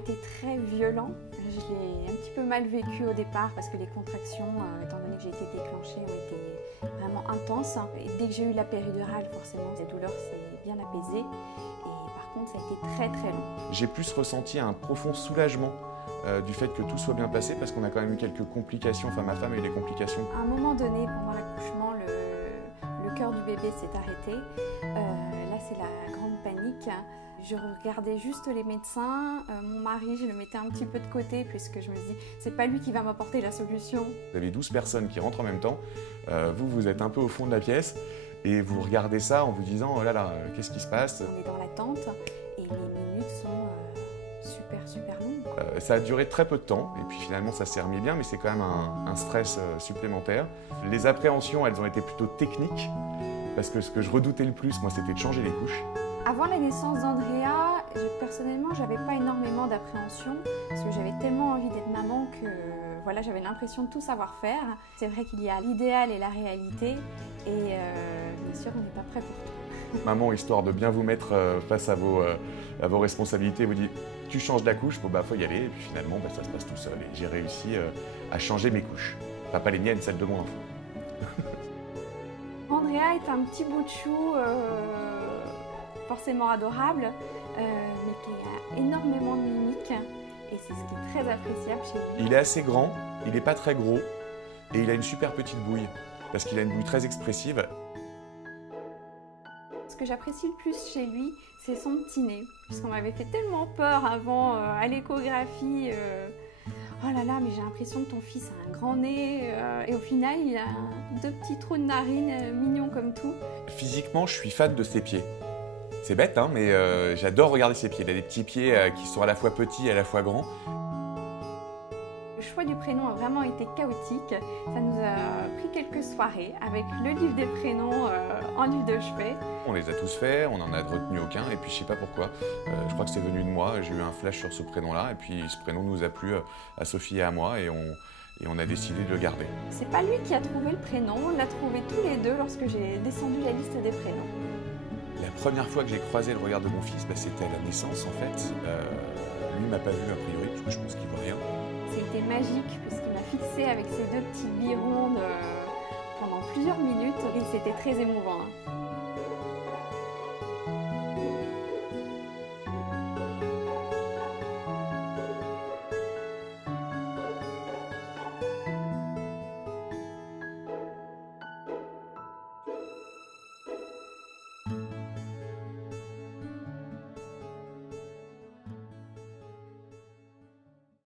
été très violent. Je l'ai un petit peu mal vécu au départ parce que les contractions, étant donné que j'ai été déclenchée, ont été vraiment intenses. Et dès que j'ai eu la péridurale, forcément, cette douleur s'est bien apaisée. Et par contre, ça a été très très long. J'ai plus ressenti un profond soulagement du fait que tout soit bien passé parce qu'on a quand même eu quelques complications, enfin ma femme a eu des complications. À un moment donné, pendant l'accouchement, le cœur du bébé s'est arrêté. Là, c'est la grande panique. Je regardais juste les médecins. Mon mari, je le mettais un petit peu de côté puisque je me dis, c'est pas lui qui va m'apporter la solution. Vous avez 12 personnes qui rentrent en même temps. Vous êtes un peu au fond de la pièce et vous regardez ça en vous disant, oh là là, qu'est-ce qui se passe? On est dans l'attente et les minutes sont super longues. Ça a duré très peu de temps et puis finalement ça s'est remis bien, mais c'est quand même un stress supplémentaire. Les appréhensions, elles ont été plutôt techniques parce que ce que je redoutais le plus, moi, c'était de changer les couches. Avant la naissance d'Andrea, personnellement, j'avais pas énormément d'appréhension parce que j'avais tellement envie d'être maman que voilà, j'avais l'impression de tout savoir faire. C'est vrai qu'il y a l'idéal et la réalité et bien sûr, on n'est pas prêt pour tout. Maman, histoire de bien vous mettre face à vos responsabilités, vous dit tu changes la couche, bon bah faut y aller et puis finalement bah, ça se passe tout seul et j'ai réussi à changer mes couches. Enfin, pas les miennes, celles de mon enfant. Andrea est un petit bout de chou forcément adorable, mais qui a énormément de mimiques et c'est ce qui est très appréciable chez lui. Il est assez grand, il n'est pas très gros et il a une super petite bouille parce qu'il a une bouille très expressive. Ce que j'apprécie le plus chez lui, c'est son petit nez, puisqu'on m'avait fait tellement peur avant à l'échographie. Oh là là, mais j'ai l'impression que ton fils a un grand nez et au final, il a deux petits trous de narine mignons comme tout. Physiquement, je suis fan de ses pieds. C'est bête, hein, mais j'adore regarder ses pieds. Il a des petits pieds qui sont à la fois petits et à la fois grands. Le choix du prénom a vraiment été chaotique. Ça nous a pris quelques soirées avec le livre des prénoms en livre de chevet. On les a tous faits, on n'en a retenu aucun et puis je sais pas pourquoi. Je crois que c'est venu de moi, j'ai eu un flash sur ce prénom-là et puis ce prénom nous a plu à Sophie et à moi et on a décidé de le garder. C'est pas lui qui a trouvé le prénom, on l'a trouvé tous les deux lorsque j'ai descendu la liste des prénoms. La première fois que j'ai croisé le regard de mon fils, bah, c'était à la naissance en fait. Lui ne m'a pas vu a priori parce que je pense qu'il voit rien. C'était magique puisqu'il m'a fixé avec ses deux petites billes rondes pendant plusieurs minutes et c'était très émouvant.